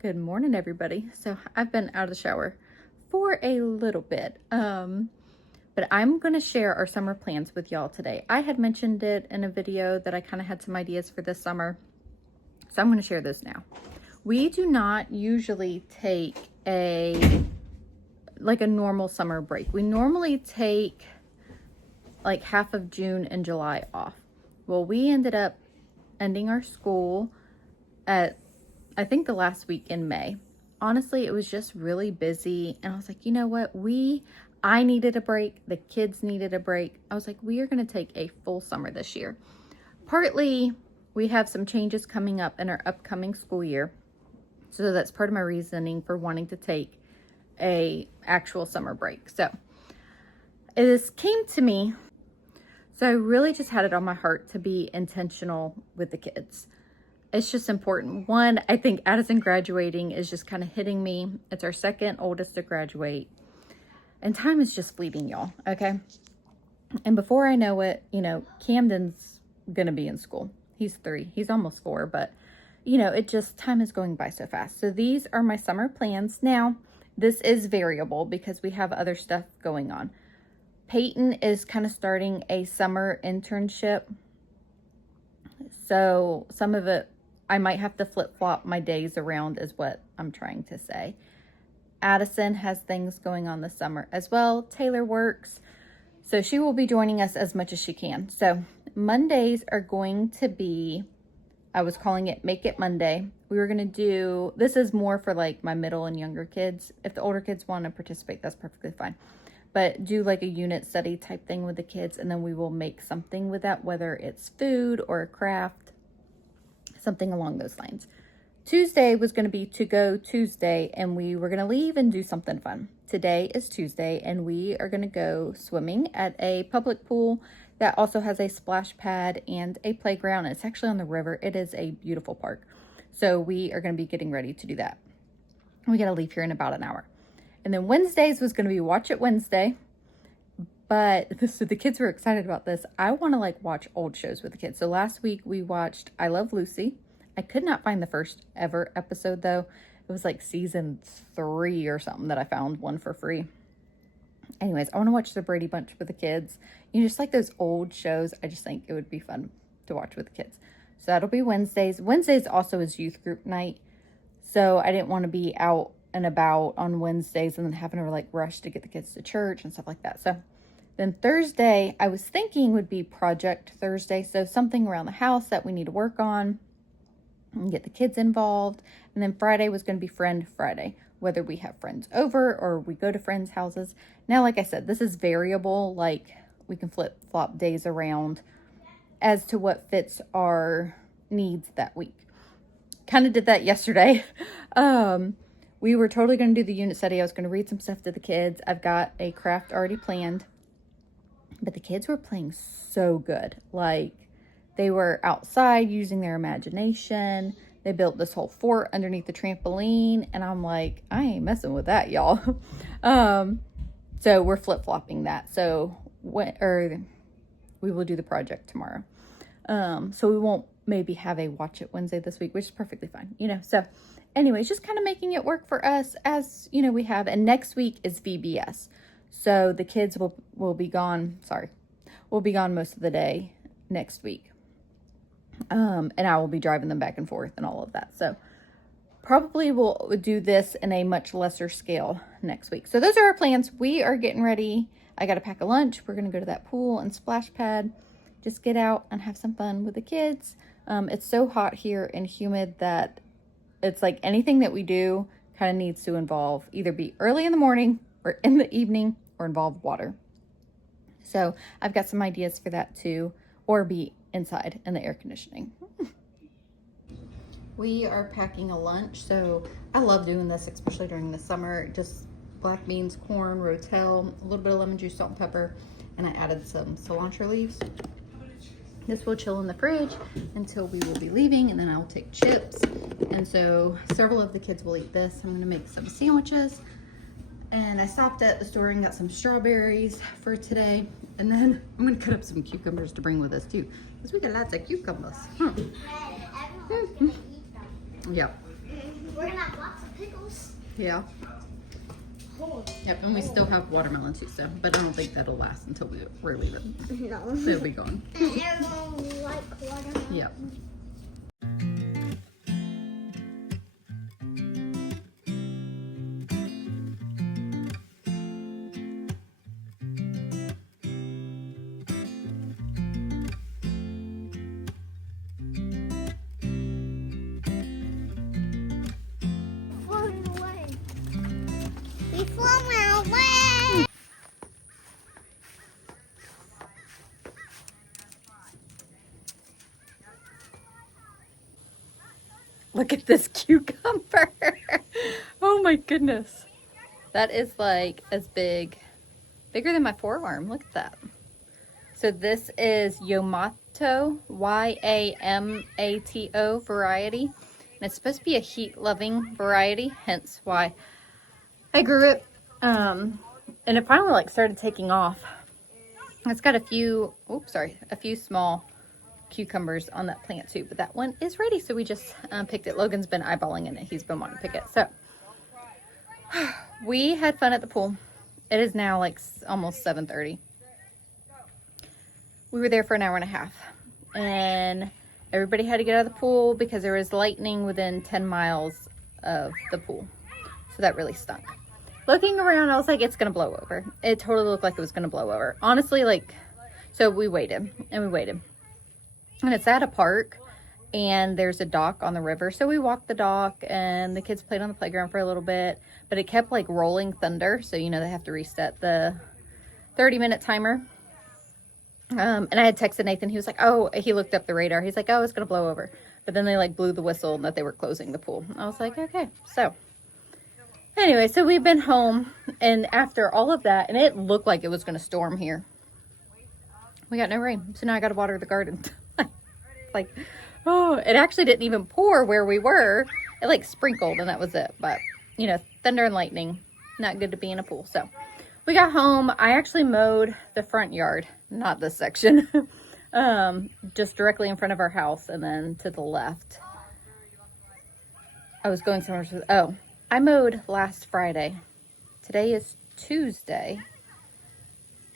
Good morning, everybody. So I've been out of the shower for a little bit, but I'm going to share our summer plans with y'all today. I had mentioned it in a video that I kind of had some ideas for this summer, so I'm going to share this now. We do not usually take a normal summer break. We normally take like half of June and July off. Well, we ended up ending our school at I think the last week in May. Honestly, it was just really busy. And I was like, you know what? I needed a break. The kids needed a break. I was like, we are going to take a full summer this year. Partly, we have some changes coming up in our upcoming school year. So that's part of my reasoning for wanting to take a actual summer break. So this came to me. So I really just had it on my heart to be intentional with the kids. It's just important. One, I think Addison graduating is just kind of hitting me. It's our second oldest to graduate. And time is just fleeting, y'all, okay? And before I know it, Camden's going to be in school. He's 3. He's almost 4, but, time is going by so fast. So these are my summer plans. Now, this is variable because we have other stuff going on. Payton is kind of starting a summer internship. So some of it, I might have to flip-flop my days around is what I'm trying to say. Addison has things going on this summer as well. Taylor works. So she will be joining us as much as she can. So Mondays are going to be, I was calling it Make It Monday. We were going to do, this is more for like my middle and younger kids. If the older kids want to participate, that's perfectly fine. But do like a unit study type thing with the kids, and then we will make something with that, whether it's food or a craft, something along those lines. Tuesday was going to be To Go Tuesday, and we were going to leave and do something fun. Today is Tuesday, and we are going to go swimming at a public pool that also has a splash pad and a playground. It's actually on the river. It is a beautiful park. So we are going to be getting ready to do that. We got to leave here in about an hour. And then Wednesdays was going to be Watch It Wednesday. But so the kids were excited about this. I want to watch old shows with the kids. So last week we watched I Love Lucy. I could not find the first ever episode though. It was like season 3 or something that I found one for free. Anyways, I want to watch the Brady Bunch with the kids. Just like those old shows. I just think it would be fun to watch with the kids. So that'll be Wednesdays. Wednesdays also is youth group night. So I didn't want to be out and about on Wednesdays and then having to rush to get the kids to church and stuff like that. So then Thursday, I was thinking would be Project Thursday. So something around the house that we need to work on and get the kids involved. And then Friday was going to be Friend Friday, whether we have friends over or we go to friends' houses. Now, like I said, this is variable. We can flip-flop days around as to what fits our needs that week. Kind of did that yesterday. We were totally going to do the unit study. I was going to read some stuff to the kids. I've got a craft already planned. But the kids were playing so good. They were outside using their imagination. They built this whole fort underneath the trampoline. And I'm like, I ain't messing with that, y'all. So we're flip-flopping that. So we will do the project tomorrow. So we won't maybe have a Watch It Wednesday this week, which is perfectly fine. So anyways, just kind of making it work for us as, we have. And next week is VBS. So the kids will be gone. We'll be gone most of the day next week. And I will be driving them back and forth and all of that. So probably we'll do this in a much lesser scale next week. So those are our plans. We are getting ready. I got to pack a lunch. We're going to go to that pool and splash pad. Just get out and have some fun with the kids. It's so hot here and humid that it's like anything that we do kind of needs to involve either be early in the morning or in the evening or involve water. So I've got some ideas for that too, or be inside in the air conditioning. We are packing a lunch. So I love doing this, especially during the summer. Just black beans, corn, rotel, a little bit of lemon juice, salt and pepper, and I added some cilantro leaves. This will chill in the fridge until we will be leaving, and then I'll take chips. And so several of the kids will eat this. I'm going to make some sandwiches. And I stopped at the store and got some strawberries for today. And then I'm going to cut up some cucumbers to bring with us too, because we got lots of cucumbers. Yep. We're gonna have lots of pickles. Yeah. Oh. Yep, and we still have watermelon too, so, but I don't think that'll last until we're leaving. No. It'll be gone. And everyone like watermelon. Yep. Floating away. We floating away. Look at this cucumber. Oh my goodness. That is like as bigger than my forearm. Look at that. So this is Yamato, Y-A-M-A-T-O variety. And it's supposed to be a heat-loving variety, hence why I grew it. And it finally like started taking off. It's got a few small cucumbers on that plant too, but that one is ready, so we just picked it. Logan's been eyeballing it. He's been wanting to pick it. So we had fun at the pool. It is now like almost 7:30. We were there for an hour and a half, and everybody had to get out of the pool because there was lightning within 10 miles of the pool, so that really stunk. Looking around, I was like, it's gonna blow over. It totally looked like it was gonna blow over, honestly. Like, so we waited and we waited. And it's at a park, and there's a dock on the river. So we walked the dock, and the kids played on the playground for a little bit. But it kept, like, rolling thunder. So, you know, they have to reset the 30-minute timer. And I had texted Nathan. He was like, oh, he looked up the radar. He's like, oh, it's going to blow over. But then they, like, blew the whistle that they were closing the pool. I was like, okay. So, anyway, so we've been home. And after all of that, and it looked like it was going to storm here. We got no rain. So now I got to water the garden. Like, oh, it actually didn't even pour where we were. It like sprinkled and that was it. But, you know, thunder and lightning, not good to be in a pool. So we got home. I actually mowed the front yard, not this section, just directly in front of our house. And then to the left, I was going somewhere. Oh, I mowed last Friday. Today is Tuesday.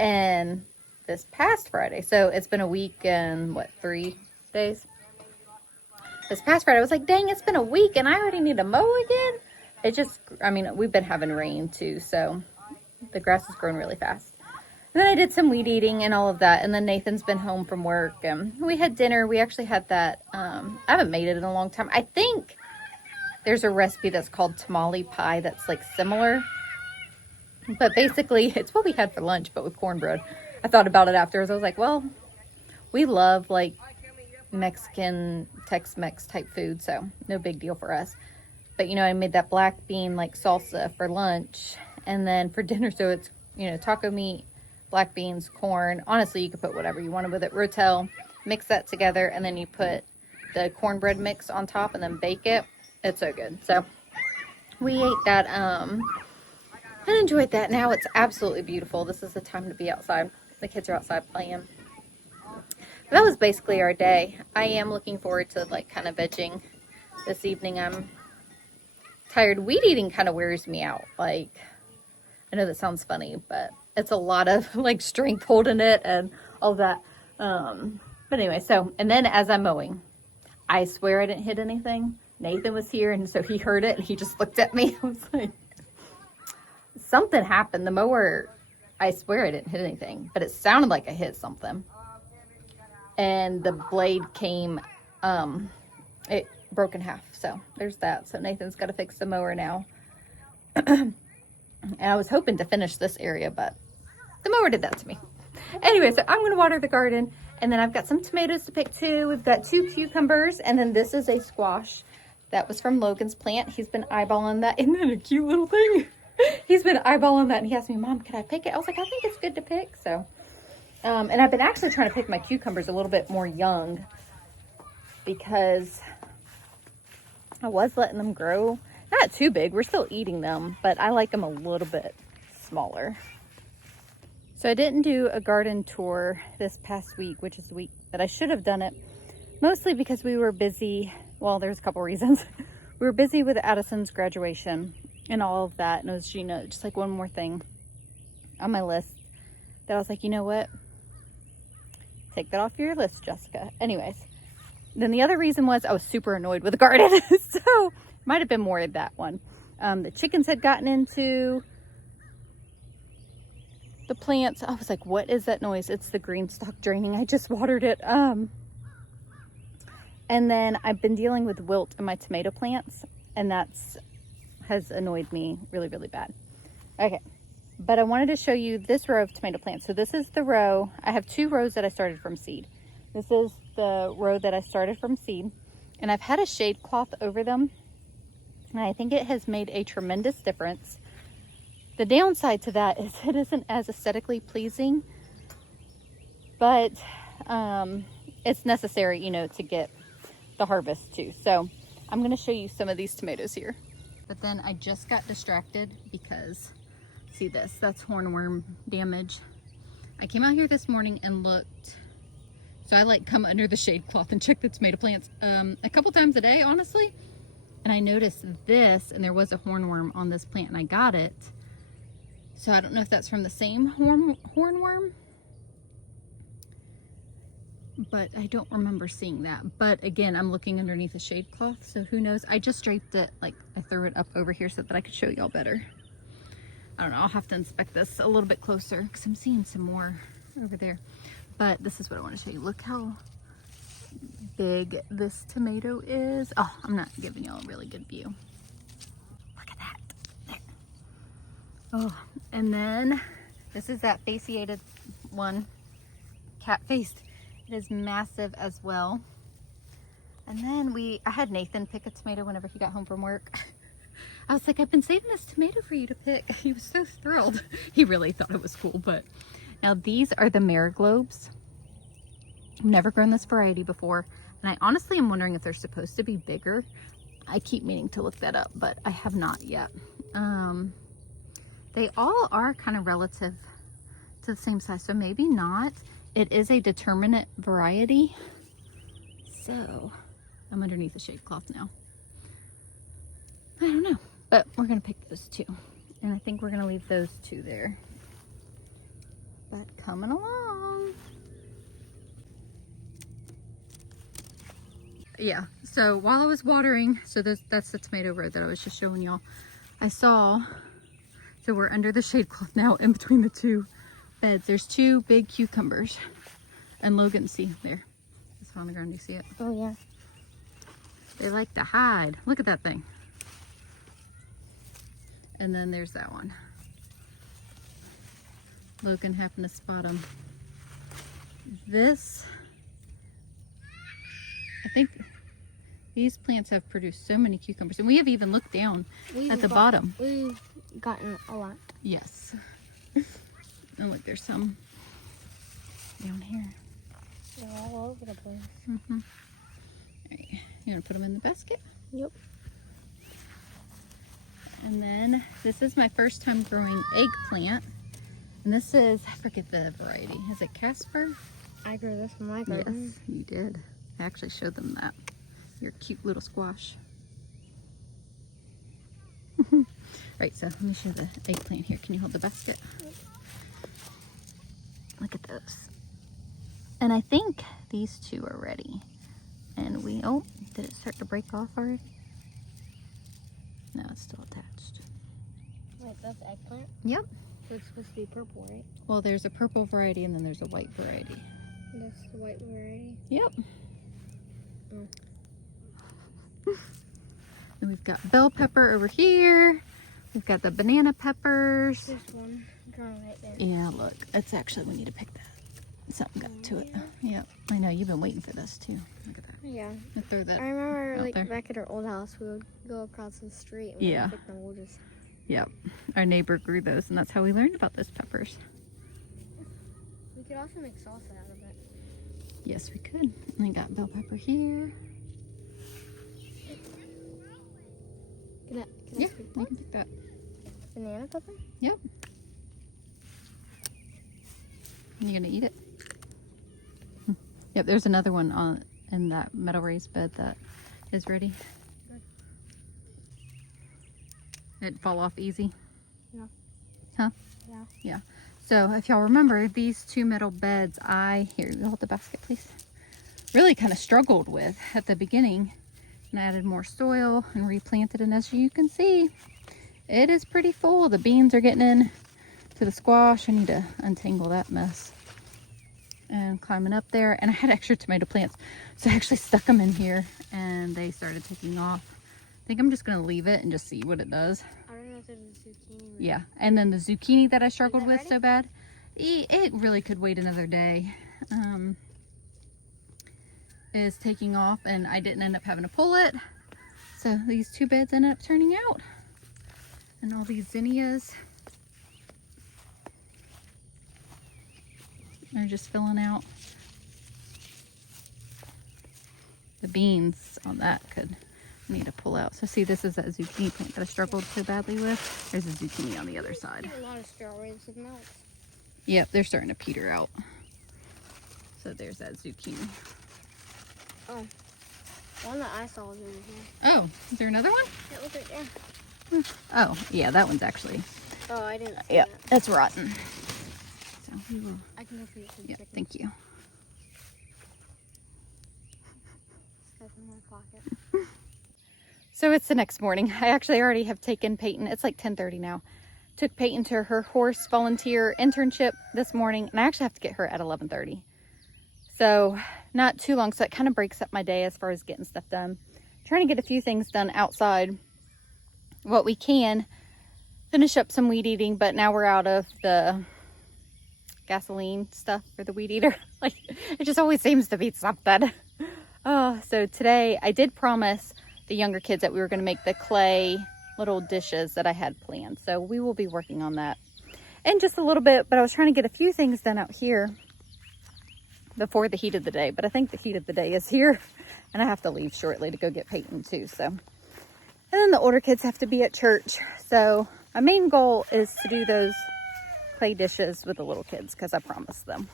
And this past Friday. So it's been a week and what, 3 days? This past Friday, I was like, dang, it's been a week and I already need to mow again. It just, I mean, we've been having rain too, so the grass is growing really fast. And then I did some weed eating and all of that. And then Nathan's been home from work and we had dinner. We actually had that, I haven't made it in a long time. I think there's a recipe that's called tamale pie that's like similar. But basically, it's what we had for lunch, but with cornbread. I thought about it afterwards. I was like, well, we love like Mexican, Tex-Mex type food, so no big deal for us. But, you know, I made that black bean like salsa for lunch, and then for dinner, so it's, you know, taco meat, black beans, corn. Honestly, you could put whatever you wanted with it. Rotel, mix that together, and then you put the cornbread mix on top and then bake it. It's so good. So we ate that and enjoyed that. Now it's absolutely beautiful. This is the time to be outside. The kids are outside playing. That was basically our day. I am looking forward to like kind of vegging this evening. I'm tired. Weed eating kind of wears me out. Like, I know that sounds funny, but it's a lot of like strength holding it and all that. But anyway, so, and then as I'm mowing, I swear I didn't hit anything. Nathan was here, and so he heard it and he just looked at me. I was like, something happened. The mower, I swear I didn't hit anything, but it sounded like I hit something. And the blade came, it broke in half. So there's that. So Nathan's got to fix the mower now. And I was hoping to finish this area, but the mower did that to me. Anyway, so I'm going to water the garden. And then I've got some tomatoes to pick too. We've got 2 cucumbers. And then this is a squash that was from Logan's plant. He's been eyeballing that. Isn't that a cute little thing? He's been eyeballing that. And he asked me, Mom, can I pick it? I was like, I think it's good to pick. So, and I've been actually trying to pick my cucumbers a little bit more young because I was letting them grow. Not too big. We're still eating them, but I like them a little bit smaller. So I didn't do a garden tour this past week, which is the week that I should have done it. Mostly because we were busy. Well, there's a couple reasons. We we were busy with Addison's graduation and all of that. And it was, you know, just like one more thing on my list that I was like, you know what? Take that off your list, Jessica. Anyways, then the other reason was I was super annoyed with the garden. So might have been more of that one. The chickens had gotten into the plants. I was like, what is that noise? It's the green stalk draining. I just watered it. And then I've been dealing with wilt in my tomato plants, and has annoyed me really, really bad. Okay, but I wanted to show you this row of tomato plants. So this is the row. I have 2 rows that I started from seed. This is the row that I started from seed, and I've had a shade cloth over them, and I think it has made a tremendous difference. The downside to that is it isn't as aesthetically pleasing, but it's necessary, you know, to get the harvest too. So I'm going to show you some of these tomatoes here. But then I just got distracted because, see this, that's hornworm damage. I came out here this morning and looked. So I like come under the shade cloth and check the tomato plants a couple times a day, honestly. And I noticed this, and there was a hornworm on this plant, and I got it. So I don't know if that's from the same hornworm, but I don't remember seeing that. But again, I'm looking underneath the shade cloth, so who knows? I just draped it, like I threw it up over here so that I could show y'all better. I don't know, I'll have to inspect this a little bit closer because I'm seeing some more over there. But this is what I want to show you. Look how big this tomato is. Oh, I'm not giving y'all a really good view. Look at that. There. Oh, and then this is that fasciated one, cat-faced. It is massive as well. And then I had Nathan pick a tomato whenever he got home from work. I was like, I've been saving this tomato for you to pick. He was so thrilled. He really thought it was cool. But now these are the Mariglobes. I've never grown this variety before. And I honestly am wondering if they're supposed to be bigger. I keep meaning to look that up, but I have not yet. They all are kind of relative to the same size, so maybe not. It is a determinate variety. So I'm underneath the shade cloth now. I don't know, but we're gonna pick those 2. And I think we're gonna leave those 2 there. But coming along. Yeah, so while I was watering, so that's the tomato row that I was just showing y'all. I saw, so we're under the shade cloth now in between the 2 beds. There's 2 big cucumbers. And Logan, see there. It's on the ground, do you see it? Oh yeah. They like to hide. Look at that thing. And then there's that one. Logan happened to spot them. This, I think these plants have produced so many cucumbers. And we have even looked down at the bottom. We've gotten a lot. Yes. And look, there's some down here. They're all over the place. Mm-hmm. All right. You want to put them in the basket? Yep. And then this is my first time growing eggplant. And this is, I forget the variety. Is it Casper? I grew this in my garden. Yes, you did. I actually showed them that. Your cute little squash. Right, so let me show the eggplant here. Can you hold the basket? Yep. Look at those. And I think these 2 are ready. And oh, did it start to break off already? No, it's still attached. Wait, that's eggplant? Yep. So it's supposed to be purple, right? Well, there's a purple variety and then there's a white variety. That's the white variety? Yep. Mm. And we've got bell pepper over here. We've got the banana peppers. There's one growing right there. Yeah, look. It's actually, we need to pick that. Something got to it. Yep. I know, you've been waiting for this too. Look at that. Yeah. I'll throw that. I remember, out like, there. back at our old house, we would go across the street and Yeah. we'd pick them. We'll just... Yep. Our neighbor grew those, and that's how we learned about those peppers. We could also make salsa out of it. Yes, we could. And I got bell pepper here. Can I Yeah, pick you one? can pick that. Banana pepper? Yep. You gonna eat it? Yep, there's another one in that metal raised bed that is ready. Good. It'd fall off easy? No. Huh? Yeah. Yeah. So if y'all remember, these two middle beds, here, you hold the basket, please. Really kind of struggled with at the beginning, and added more soil and replanted. And as you can see, it is pretty full. The beans are getting in to the squash. I need to untangle that mess. And climbing up there, and I had extra tomato plants, so I actually stuck them in here and they started taking off. I think I'm just gonna leave it and just see what it does. I don't know if there's a zucchini. Right? Yeah, and then the zucchini that I struggled with ready? so bad, it really could wait another day. Is taking off, and I didn't end up having to pull it, so these two beds ended up turning out. And all these zinnias are just filling out. The beans on that could need to pull out. So see, this is that zucchini plant that I struggled so badly with. There's a zucchini on the other side. A lot of strawberries and milk. Yep, they're starting to peter out. So there's that zucchini. Oh, one that I saw was in here. Oh, is there another one? It was right there. Oh, yeah, that one's actually. Oh, I didn't see Yeah, that. that's rotten. So we will. I can go for you some Yeah, chicken. thank you. Stuff in my pocket. So it's the next morning. I actually already have taken Payton. It's like 10:30 now. Took Payton to her horse volunteer internship this morning, and I actually have to get her at 11:30. So not too long. So it kind of breaks up my day as far as getting stuff done. Trying to get a few things done outside. What we can. Finish up some weed eating, but now we're out of the gasoline stuff for the weed eater. Like, it just always seems to be something. Oh, so today I did promise the younger kids that we were going to make the clay little dishes that I had planned. So we will be working on that in just a little bit, but I was trying to get a few things done out here before the heat of the day, but I think the heat of the day is here, and I have to leave shortly to go get Payton too. So, and then the older kids have to be at church. So my main goal is to do those clay dishes with the little kids, because I promised them.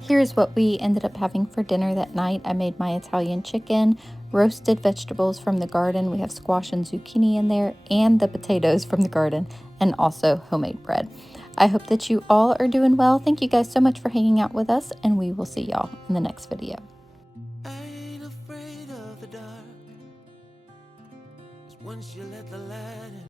Here's what we ended up having for dinner that night. I made my Italian chicken, roasted vegetables from the garden. We have squash and zucchini in there, and the potatoes from the garden, and also homemade bread. I hope that you all are doing well. Thank you guys so much for hanging out with us, and we will see y'all in the next video. I ain't afraid of the dark. 'Cause once you let the light in.